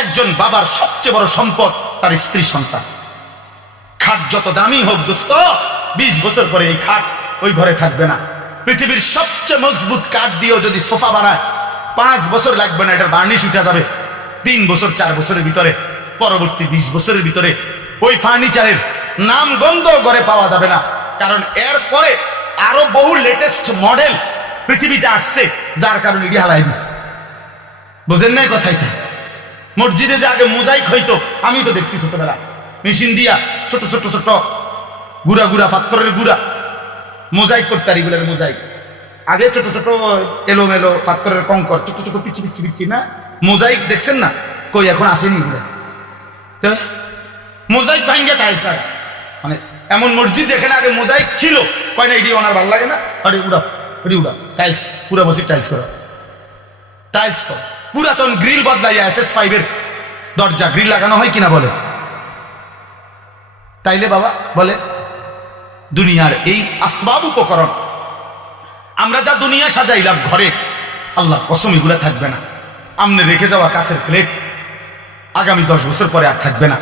একজন বাবার সবচেয়ে বড় সম্পদ তার স্ত্রী সন্তান। খাট যত দামি হোক দোস্ত, 20 বছর পরে এই খাট ওই ঘরে থাকবে না। পৃথিবীর সবচেয়ে মজবুত কাঠ দিয়েও যদি সোফা বানায়, 5 বছর লাগবে না, এটার বার্নিশ উঠে যাবে। 3 বছর 4 বছরের ভিতরে, পরবর্তী 20 বছরের ভিতরে ওই ফার্নিচারের নাম গন্ধ ঘরে পাওয়া যাবে না। কারণ এর পরে আরো বহু লেটেস্ট মডেল পৃথিবীতে আসছে, যার কারণে এটি হারাই দিছে। বুঝেন নাই কথা? এটা মসজিদে যে আগে মোজাইক হইতো, আমি তো দেখছি ছোটবেলা, মেশিন দিয়া ছোট ছোট ছোট গুড়া গুড়া পাথরের গুড়া মোজাইক করতে, আর এগুলোর মোজাইক আগে ছোট ছোট এলোমেলো পাথরের কঙ্কর, ছোট ছোট পিচ্ছি পিচ্ছি পিচ্ছি না মোজাইক দেখছেন না? কই এখন আসেনি এগুলো। তো মোজাইক ভাঙ্গে টাইলস লাগা, মানে এমন মসজিদ যেখানে আগে মোজাইক ছিল, কয় না এটি ওনার ভালো লাগে না, ওটি উড়াও, ওটি উড়াও, টাইলস পুরা মসজিদ টাইলস করো, টাইলস করো। পুরাতন গ্রিল বদলাইয়া SS5 এর দরজা গ্রিল লাগানো হয় কিনা বলে? তাইলে বাবা বলে দুনিয়ার এই আসবাব উপকরণ আমরা যা দুনিয়া সাজাইলাম ঘরে, আল্লাহ কসম এগুলা থাকবে না। আপনি রেখে যাওয়া কাছের প্লেট আগামী 10 বছর পরে আর থাকবে না।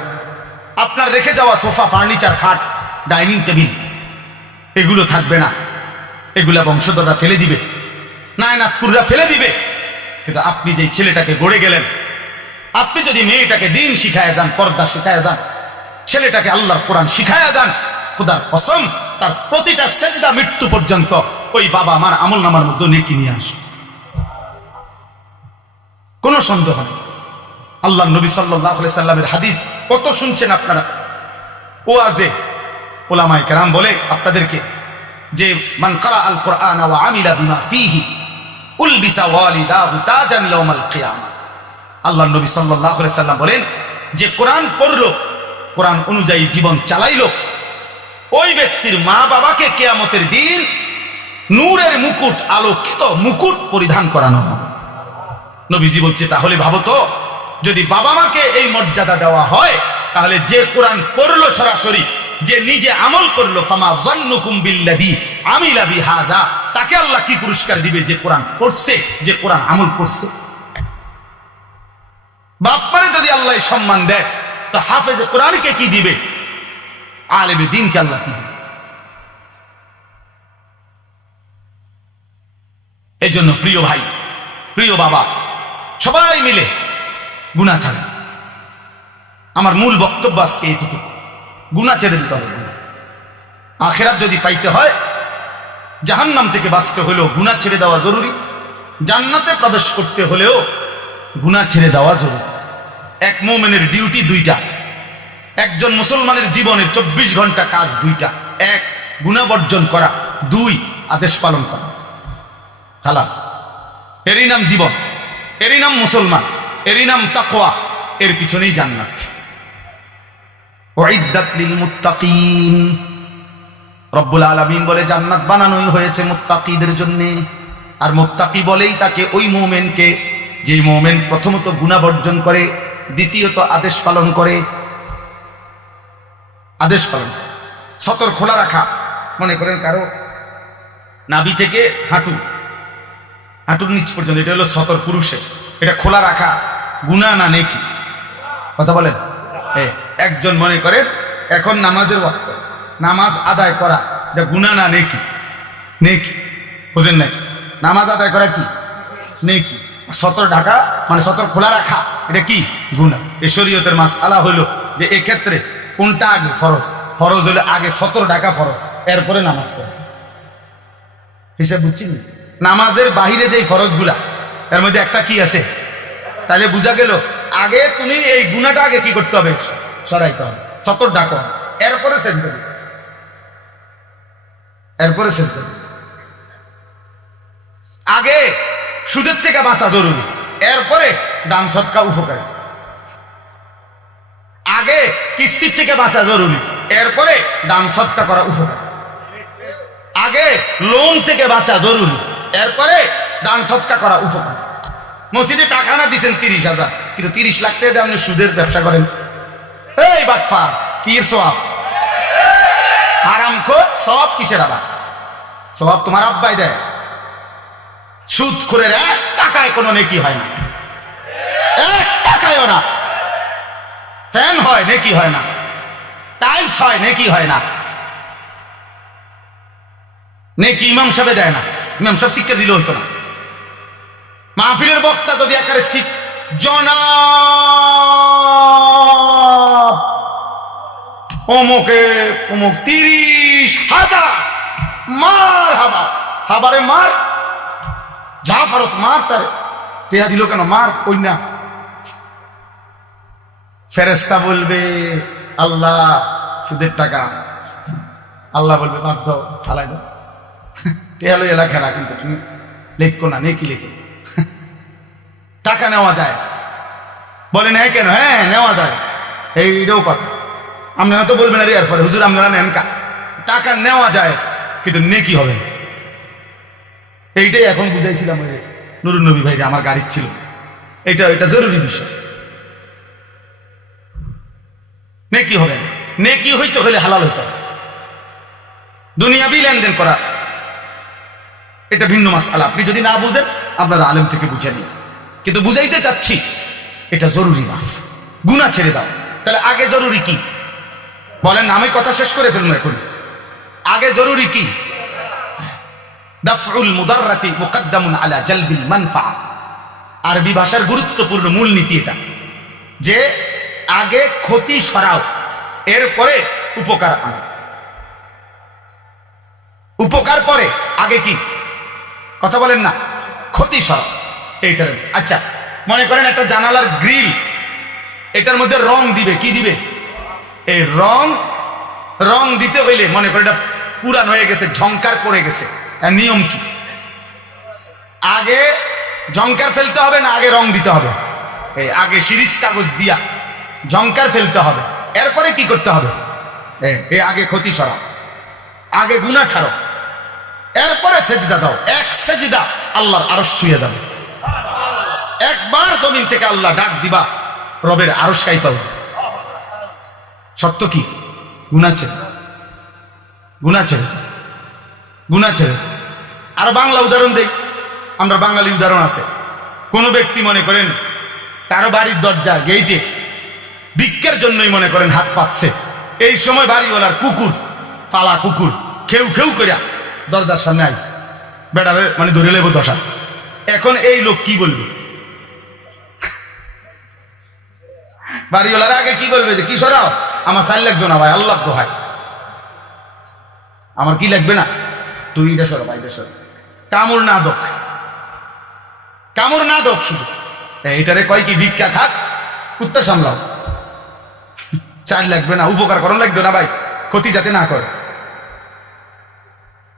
আপনার রেখে যাওয়া সোফা, ফার্নিচার, খাট, ডাইনিং টেবিল এগুলো থাকবে না, এগুলা বংশধররা ফেলে দিবে, নায়নাতকুররা ফেলে দিবে। কিন্তু আপনি যেই ছেলেটাকে গড়ে গেলেন, আপনি যদি মেয়েটাকে দিন শিখায়া যান, পর্দা শিখায়া যান, ছেলেটাকে আল্লাহর কোরআন শিখায়া যান, খোদার কসম তার প্রতিটা সেজদা মৃত্যু পর্যন্ত ওই বাবা আমার আমল নামার মধ্যে নেকি নিয়ে আসবে, কোনো সন্দেহ নেই। আল্লাহ নবী সাল্লাল্লাহু আলাইহি সাল্লামের হাদিস কত শুনছেন আপনারা। ওয়াজে উলামায়ে কেরাম বলে আপনাদেরকে যে মান ক্বারা আল কুরআন ওয়া আমিলা বিমা ফীহি উলবিসা ওয়ালিদাহু তাজান ইয়াউমাল কিয়ামা। আল্লাহ নবী সাল্লাল্লাহু আলাইহি সাল্লাম বলেন, যে কোরআন পড়লো, কোরআন অনুযায়ী জীবন চালাইলো, ওই ব্যক্তির মা বাবাকে কিয়ামতের দিন নূরের মুকুট, আলোকিত মুকুট পরিধান করানো হবে। নবীজি বলছে, তাহলে ভাবো তো, যদি বাবা মাকে এই মর্যাদা দেওয়া হয়, তাহলে যে কোরআন পড়লো সরাসরি, যে নিজে আমল করলো, ফামা যান্নুকুম বিল্লাযী আমিলা বিহাযা, তাকে আল্লাহ কি পুরস্কার দিবে? যে কোরআন পড়ছে, যে কোরআন আমল করছে। বাপ্পারে যদি আল্লাহ সম্মান দেয়, তো হাফেজে কোরআনকে কি দিবে? আলেমে দ্বীনকে আল্লাহ কি দিবে? এই জন্য প্রিয় ভাই, প্রিয় বাবা, সবাই মিলে গুনাহ ছাড়েন। আমার মূল বক্তব্য আজকে এইটুকু, গুনাহ ছেড়ে দিতে হবে। আখিরাত যদি পাইতে হয়, জাহান্নাম থেকে বাঁচতে হলেও গুনাহ ছেড়ে দেওয়া জরুরি, জান্নাতে প্রবেশ করতে হলেও গুনাহ ছেড়ে দেওয়া জরুরি। এক মুমিনের ডিউটি দুইটা, একজন মুসলমানের জীবনের 24 ঘন্টা কাজ দুইটা, এক গুনাহ বর্জন করা, দুই আদেশ পালন করা। খালাস, এরই নাম জীবন, এরই নাম মুসলমান, এরই নাম তাকওয়া, এর পিছনেই জান্নাত। উইদ্দাত লিল মুত্তাকিন, রব্বুল আলামিন বলে জান্নাত বানানোই হয়েছে মুত্তাকিদের জন্য। আর মুত্তাকি বলেই তাকে ওই মুমিনকে, যে মুমিন প্রথমত গুনাহ বর্জন করে, দ্বিতীয়ত আদেশ পালন করে। আদেশ পালন, সতর খোলা রাখা। মনে করেন কারো নাভি থেকে হাঁটুর নিচ পর্যন্ত, এটা হলো সতর পুরুষের, এটা খোলা রাখা গুনাহ না নেকি? কথা বলেন। একজন মনে করেন এখন নামাজের ওয়াক্ত, নামাজ আদায় করা এটা গুনাহ না নেকি? নেকি, বুঝেন নাই? নামাজ আদায় করা কি নেকি? সতর ঢাকা মানে সতর খোলা রাখা, এটা কি? গুনাহ। এই শরীয়তের মাসআলা হলো যে এক্ষেত্রে কোনটা আগে ফরজ? ফরজ হলে আগে সতর ঢাকা ফরজ, এরপরে নামাজ পড়া। হিসাব বুঝছি? নামাজের বাহিরে যেই ফরজগুলা, এর মধ্যে একটা কি আছে? তাহলে বোঝা গেল আগে তুমি এই গুনাহটা আগে কি করতে হবে? সরাইতে হবে, সতর ঢাকা, এরপরে সেজদা দিবে, এরপরে সেজদা দিবে। আগে সুদের থেকে বাঁচা জরুরি, এরপরে দান সদকা উপকারী। আগে কিস্তির থেকে বাঁচা জরুরি, এরপরে দান সদকা করা উপকারী। আগে লোন থেকে বাঁচা জরুরি, এরপরে দান সদকা করা উপকারী। মসজিদে টাকা না দিচ্ছেন 30,000, কিন্তু 30 লাখ টাকা দিয়ে আপনি সুদের ব্যবসা করেন, এই বাটফার, কি সওয়াব? হারামখোর, সওয়াব কিসের? আবার সওয়াব তোমার আব্বাই দেয়। সুদ করে 1 টাকায় কোনো নেকি হয় না, 1 টাকায়ও না। ফ্যান হয় নেকি হয় না, টাইলস হয় নেকি হয় না। নেকি ইমাম সাহেব দেয় না, ইমাম সাহেব শিক্ষা দিলে হইতো না। মাহফিলের বক্তা যদি একারে জনাব অমুকে অমুক 30,000 মার হাবা, হাবারে মার, যা ফরস মার, তার টেহা দিল কেন? মার কই না। ফেরেশতা বলবে আল্লাহ সুদের টাকা, আল্লাহ বলবে বাদ দাও, ফালাই দাও, টেহা লই এলা খেলা, কিন্তু তুমি লেখো না, নেকি লেখো। টাকা নেওয়া যায়, বলে নেয় কেন? হ্যাঁ নেওয়া যায়, এইটাও কথা। আপনি হয়তো বলবেন আরে এরপরে হুজুর আপনারা নেন কা, টাকা নেওয়া যায় কিন্তু নেকি হবে না। এইটাই এখন বুঝাইছিলাম ওই নুরুন নবী ভাইকে, আমার গাড়ি ছিল। এটা জরুরি বিষয়। নেকি হবে না, নেকি হইতে হলে হালাল হইতে হবে। দুনিয়াবি লেনদেন করা এটা ভিন্ন মাসআলা। আপনি যদি না বুঝেন আপনারা আলেম থেকে বুঝে নিন, কিন্তু বুঝাইতে চাচ্ছি এটা জরুরি না। গুনাহ ছেড়ে দাও। তাহলে আগে জরুরি কি বলেন? আমি কথা শেষ করে ফেলবো এখন। আগে জরুরি কি? দাফউল মুদাররাতি মুকদ্দামুন আলা জালবিল মানফা। আরবি ভাষার গুরুত্বপূর্ণ মূলনীতি এটা, যে আগে ক্ষতি সরাও, এরপরে উপকার আনো। উপকার পরে, আগে কি? কথা বলেন না, ক্ষতি সরাও এইটার। আচ্ছা, মনে করেন একটা জানালার গ্রিল, এটার মধ্যে রং দিবে, কি দিবে? এই রং দিতে হইলে মনে করেন এটা পুরান হয়ে গেছে, ঝংকার পড়ে গেছে, এর নিয়ম কি? আগে ঝংকার ফেলতে হবে না আগে রং দিতে হবে? এই আগে শিরিষ কাগজ দিয়া ঝংকার ফেলতে হবে, এরপরে কি করতে হবে? এই আগে ক্ষতি সরাও, আগে গুনাহ ছাড়ো, এরপরে সেজদা দাও। এক সেজদা আল্লাহর আরশ ছুঁয়ে যাবে। একবার জমিন থেকে আল্লাহ ডাক দিবা, রবের আরশ কাঁইপা উঠবে। সত্য কি? গুনাহ ছেড়ে, গুনাহ ছেড়ে, গুনাহ ছেড়ে। আর বাংলা উদাহরণ দেই, আমরা বাঙালি উদাহরণ আছে। কোন ব্যক্তি মনে করেন কারো বাড়ির দরজা গেইটে ভিক্ষার জন্যই মনে করেন হাত পাচ্ছে, এই সময় বাড়িওয়ালার কুকুর, পালা কুকুর খেউ খেউ করিয়া দরজার সামনে আইছে, বেটারে মানে ধরে লেবো দশা। এখন এই লোক কি বলবে? বাড়িওয়ালার আগে কি বলবে? যে কি সরাও, আমার চাল লাগবে না ভাই, আল্লাহ তো হয়, আমার কি লাগবে না, তুই এটা সর ভাই, এটা সর। কামড় না দোক, কামড় না দোক, শুধু এইটারে কয় কি ভিক্ষা থাক, কুত্তা সামলাও, চাল লাগবে না, উপকার করণ লাগবে না ভাই, ক্ষতি যাতে না করে,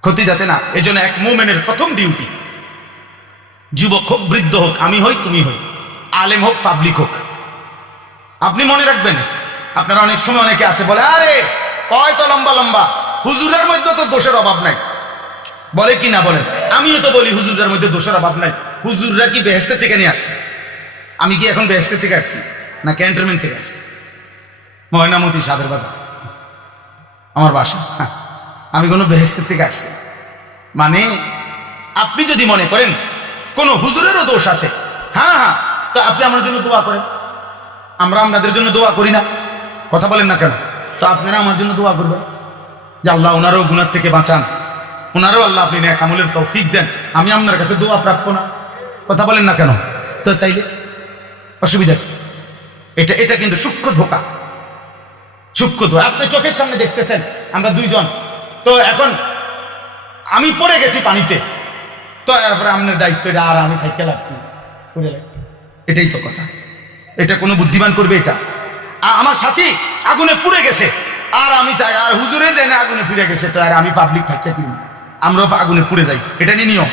ক্ষতি যাতে না। এই জন্য এক মুমিনের প্রথম ডিউটি, যুবক হোক বৃদ্ধ হোক, আমি হই তুমি হই, আলেম হোক পাবলিক হোক, আপনি মনে রাখবেন। আপনারা অনেক সময় অনেকে আছে বলে, আরে কয় তো লম্বা লম্বা, হুজুরের মধ্যে তো দোষের অভাব নাই, বলে কি না বলেন? আমিও তো বলি হুজুরের মধ্যে দোষের অভাব নাই। হুজুররা কি বেহেশতের থেকে নিয়ে আসছে? আমি কি এখন বেহেশতের থেকে আসছি না ক্যান্টনমেন্ট থেকে আসছি? ময়নামতি সাবের বাজার আমার বাসা, আমি কোনো বেহেশতের থেকে আসছি? মানে আপনি যদি মনে করেন কোন হুজুরেরও দোষ আছে, হ্যাঁ, তো আপনি আমার জন্য দোয়া করেন, আমরা আপনাদের জন্য দোয়া করি না? কথা বলেন না কেন? তো আপনারা আমার জন্য দোয়া করবেন যে আল্লাহ ওনারও গুনাহ থেকে বাঁচান, ওনারও আল্লাহ আপনি নেক আমলের তৌফিক দেন, আমি আপনার কাছে দোয়া প্রাপ্য না? কথা বলেন না কেন? তো তাইলে অসুবিধা? এটা কিন্তু সূক্ষ্ম ধোঁকা, সূক্ষ্ম ধোঁকা। আপনি চোখের সামনে দেখতেছেন আমরা দুইজন, তো এখন আমি পড়ে গেছি পানিতে, তো এরপরে আপনার দায়িত্ব এটা, আর আমি থাকতে লাগছি, এটাই তো কথা। এটা কোনো বুদ্ধিমান করবে? এটা আমার সাথী আগুনে পুড়ে গেছে, আর আমি তাই, আর হুজুরে যাই না আগুনে ফিরে গেছে, তো আর আমি পাবলিক থাকতে কি, আমরাও আগুনে পুড়ে যাই, এটা নিয়ে নিয়ম।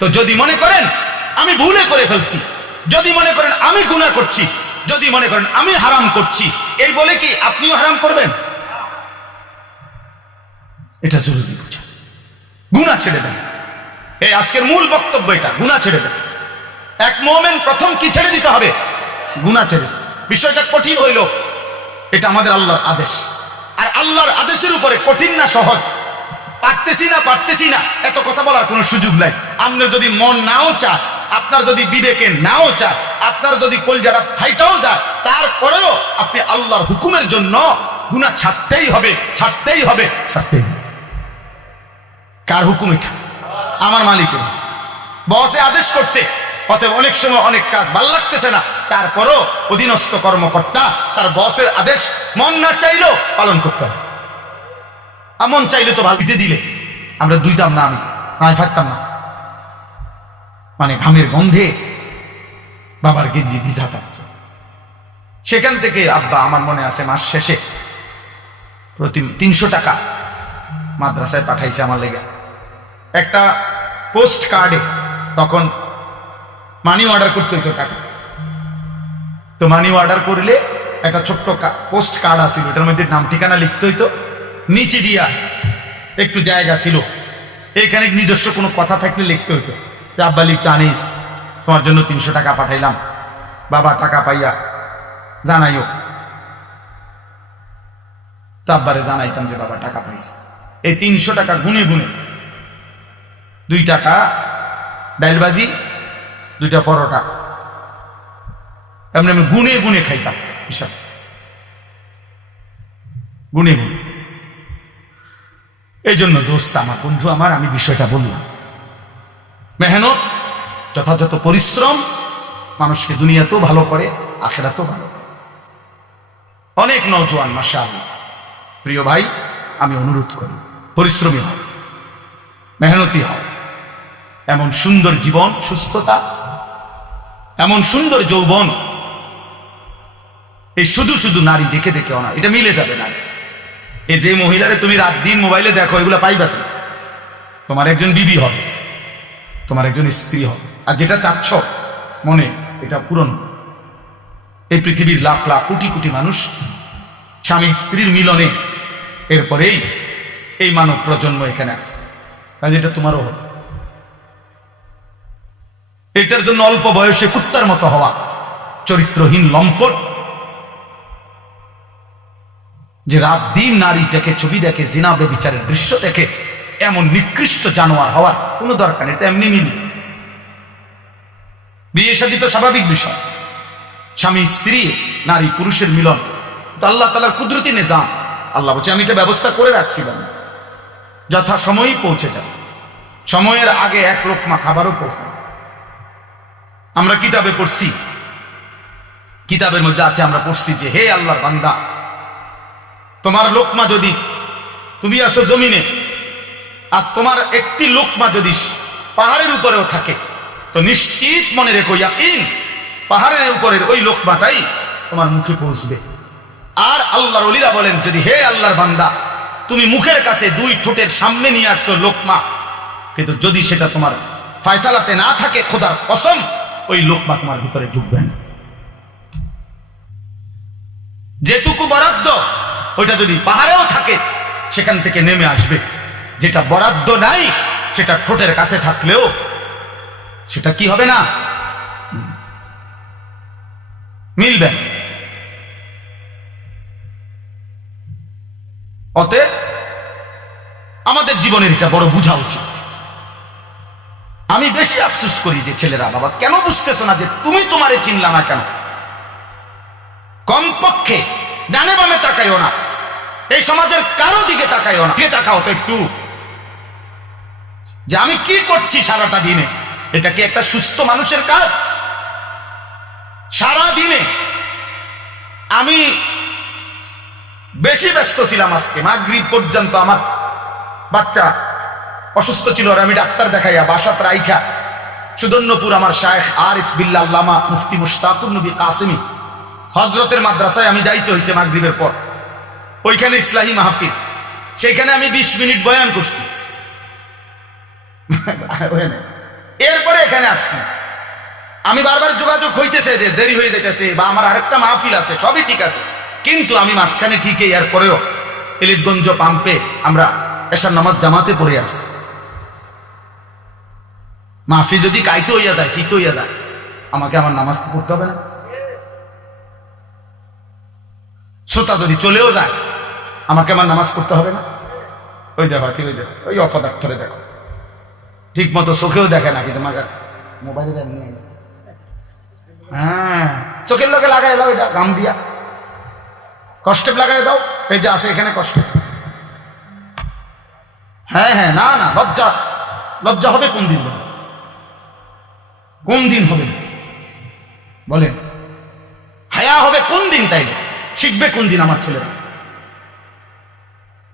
তো যদি মনে করেন আমি ভুলে করে ফেলছি, যদি মনে করেন আমি গুনাহ করছি, যদি মনে করেন আমি হারাম করছি, এই বলে কি আপনিও হারাম করবেন? এটা জরুরি বুঝা। গুনাহ ছেড়ে দেন, এই আজকের মূল বক্তব্য এটা, গুনাহ ছেড়ে দেন। এক মুমিন প্রথম কি ছেড়ে দিতে হবে? গুনাহ ছেড়ে। বিষয়টা কঠিন হইল, এটা আমাদের আল্লাহর আদেশ, আর আল্লাহর আদেশের উপরে কঠিন না সহজ? পারতেছি না এত কথা বলার কোনো সুযোগ নাই। আপনার যদি মন নাও চায়, আপনার যদি বিবেকে নাও চায়, আপনার যদি কলজাটা ফাইটাও যায়, তারপরেও আপনি আল্লাহর হুকুমের জন্য গুনাহ ছাড়তেই হবে, ছাড়তেই হবে, ছাড়তেই হবে। কার হুকুম এটা? আমার মালিকের। বসে আদেশ করছে, অতএব অনেক সময় অনেক কাজ ভাল লাগতেছে না, তারপরও অধীনস্থ কর্মকর্তা তার বসের আদেশ মন না চাইলেও পালন করতে হবে। আমন চাইলে তো ভালো দিতে দিলে আমরা দুইতাম না, আমি থাকতাম না, মানে ঘামের গন্ধে বাবার গেঞ্জি ভিজা থাকত। সেখান থেকে আব্বা আমার মনে আছে মাস শেষে প্রতি 300 টাকা মাদ্রাসায় পাঠাইছে আমার লেগে। একটা পোস্ট কার্ডে তখন মানি অর্ডার করতে হইতো টাকা, তো মানি অর্ডার করলে একটা ছোট্ট পোস্ট কার্ড আসছিল, এটার মধ্যে নাম ঠিকানা লিখতে হইতো, নিচে দিয়া একটু জায়গা ছিল, এখানে নিজস্ব কোনো কথা থাকলে লিখতে হইতো। তো আব্বা লিখতো, আনিস তোমার জন্য 300 টাকা পাঠাইলাম, বাবা টাকা পাইয়া জানাইও। তো আব্বারে জানাইতাম যে বাবা টাকা পাইছে। এই 300 টাকা গুনে গুনে 2 টাকা ডাইলবাজি, 2টা পরোটা, এমনি আমি গুনে গুনে খাইতাম, হিসাব গুনে গুনে। এই জন্য দোস্ত আমার, বন্ধু আমার, আমি বিষয়টা বললাম। মেহনত, যথাযথ পরিশ্রম মানুষকে দুনিয়াতেও ভালো করে, আখিরাতেও ভালো করে। অনেক নওজোয়ান মাশাআল্লাহ, প্রিয় ভাই, আমি অনুরোধ করি পরিশ্রমী হও, মেহনতি হও। এমন সুন্দর জীবন, সুস্থতা, এমন সুন্দর যৌবন, এই শুধু শুধু নারী দেখে দেখে না, এটা মিলে যাবে না। এই যে মহিলারে তুমি রাত দিন মোবাইলে দেখো, এগুলো পাইবা তুমি, তোমার একজন বিবি হবে, তোমার একজন স্ত্রী হবে। আর যেটা চাচ্ছ মনে, এটা পূরণ। এই পৃথিবীর লাখ লাখ কোটি কোটি মানুষ স্বামী স্ত্রীর মিলনে এরপরেই এই মানব প্রজন্ম এখানে আসছে, কাজে এটা তোমারও হবে। এটার জন্য অল্প বয়সে কুত্তার মতো হওয়া, চরিত্রহীন লম্পট, যে রাত দিন নারীটাকে ছবি দেখে, জিনা ব্যভিচারের দৃশ্য দেখে, এমন নিকৃষ্ট জানোয়ার হওয়ার কোনো দরকার নেই। এটা এমনি মিল। বিয়ে শাদী তো স্বাভাবিক বিষয়, স্বামী স্ত্রী, নারী পুরুষের মিলন, তো আল্লাহ তাআলার কুদরতি নিজাম। আল্লাহ বলছে আমি এটা ব্যবস্থা করে রাখছিলাম, যথা সময়ই পৌঁছে যাবে। সময়ের আগে এক লোকমা খাবারও পৌঁছাবে। আমরা কিতাবে পড়ছি, কিতাবের মধ্যে আছে, আমরা পড়ছি যে হে আল্লাহর বান্দা, তোমার লোকমা যদি, তুমি আসো জমিনে, আর তোমার একটি লোকমা যদি পাহাড়ের উপরেও থাকে, তো নিশ্চিত মনে রেখো, ইয়াকিন, পাহাড়ের উপরের ওই লোকমাটাই তোমার মুখে পৌঁছবে। আর আল্লাহর ওলিরা বলেন, যদি হে আল্লাহর বান্দা, তুমি মুখের কাছে দুই ঠোঁটের সামনে নিয়ে আসছো লোকমা, কিন্তু যদি সেটা তোমার ফয়সালাতে না থাকে, খোদার কসম ওই লোকমা তোমার ভিতরে ঢুকবে না। যেটুকু বরাদ্দ, ওইটা যদি পাহাড়েও থাকে সেখান থেকে নেমে আসবে। যেটা বরাদ্দ নাই, সেটা ঠোঁটের কাছে থাকলেও সেটা কি হবে না, মিলবে না। অতএব আমাদের জীবনের এটা বড় বোঝা উচিত। আমি বেশি আফসোস করি যে ছেলেরা, বাবা কেন বুঝতেছো না যে তুমি তোমারে চিনলা না কেন? কমপক্ষে ডানে বামে তাকাইও না, এই সমাজের কারো দিকে তাকাইও না, কে তাকাও তো একটু, যে আমি কি করছি সারাটা দিনে। এটা কি একটা সুস্থ মানুষের কাজ? সারা দিনে আমি বেশি ব্যস্ত ছিলাম, আজকে মাগরিব পর্যন্ত আমার বাচ্চা অসুস্থ ছিল, আর আমি ডাক্তার দেখাইয়া বাসাত রাইখা সুদর্ণপুর আমার শায়েখ আরিফ বিল্লাহ আল্লামা মুফতি মুশতাকুর নবী কাসেমি হজরতের মাদ্রাসায় আমি যাইতে হয়েছে মাগরিবের পর। ওইখানে ইসলাহি মাহফিল, সেইখানে আমি 20 মিনিট বয়ান করছি, এরপরে এখানে আসছি। আমি বারবার যোগাযোগ হইতেছে যে দেরি হয়ে যাইতেছে, বা আমার আরেকটা মাহফিল আছে, সবই ঠিক আছে, কিন্তু আমি মাঝখানে ঠিকই এরপরেও এলিটগঞ্জ পাম্পে আমরা এশার নামাজ জামাতে পড়ে আসছি। মাহফিল যদি কাইতে হইয়া যায়, শীত হইয়া যায়, আমাকে আমার নামাজ পড়তে হবে না? শ্রোতা যদি চলেও যায়, আমাকে আমার নামাজ পড়তে হবে না? ওই দেখো, ওই দেখো, ওই অপদার্থরে দেখো, ঠিক মতো চোখেও দেখে না, কিন্তু তোমাকে মোবাইলে নিয়ে, হ্যাঁ চোখের লোকে লাগাই দাও, এটা গাম দিয়া কষ্টে লাগাই দাও, এই যে আছে এখানে কষ্ট। হ্যাঁ হ্যাঁ, না না, লজ্জা, লজ্জা হবে কোন দিন? কোন দিন হবে বলেন? হায়া হবে কোন দিন? তাই শিখবে কোন দিন? আমার ছেলেরা,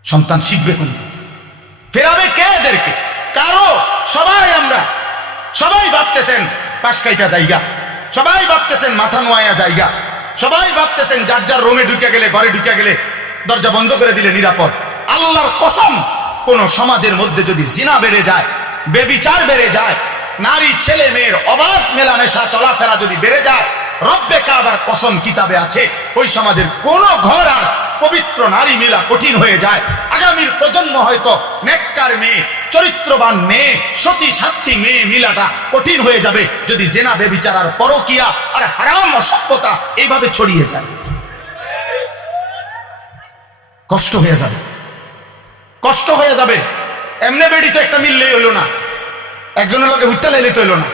সন্তান শিখবে কোন দিন? ফেরাবে কে এদেরকে? কারো, সবাই, আমরা সবাই ভাবতেছেন পাশ কাইটা জায়গা, সবাই ভাবতেছেন মাথা নোয়া জায়গা, সবাই ভাবতেছেন যার যার রুমে ঢুকে গেলে, ঘরে ঢুকে গেলে দরজা বন্ধ করে দিলে নিরাপদ। আল্লাহর কসম, কোন সমাজের মধ্যে যদি জিনা বেড়ে যায়, বেবিচার বেড়ে যায়, নারী ছেলে মেয়ের অবাধ মেলামেশা চলাফেরা যদি বেড়ে যায়, রব্বে কাবার কসম কিতাবে আছে, ওই সমাজের কোন ঘর আর পবিত্র নারী মেলা কঠিন হয়ে যায়। আগামীর প্রজন্ম হয়তো নেককার মেয়ে, চরিত্রবান মেয়ে, সতী সাধ্যী মেয়ে মিলাটা কঠিন হয়ে যাবে যদি জেনা বেবিচার আর পরকিয়া আর হারাম অসভ্যতা এইভাবে ছড়িয়ে যায়। কষ্ট হয়ে যাবে, কষ্ট হয়ে যাবে। এমনি বেড়ি তো একটা মিললেই হইল না, একজনের লোকে হুইত্যা লাইলে তো হইল না।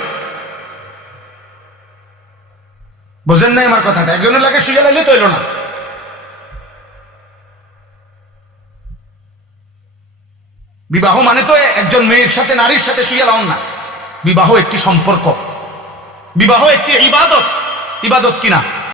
বোঝেন নাই আমার কথাটা? একজনের লাগে শুয়ে লাইলে তো হইল না। বিবাহ মানে তো একজন মেয়ের সাথে নারীর সাথে শুয়ে লাউন না। বিবাহ একটি সম্পর্ক, বিবাহ একটি ইবাদত। ইবাদত কিনা?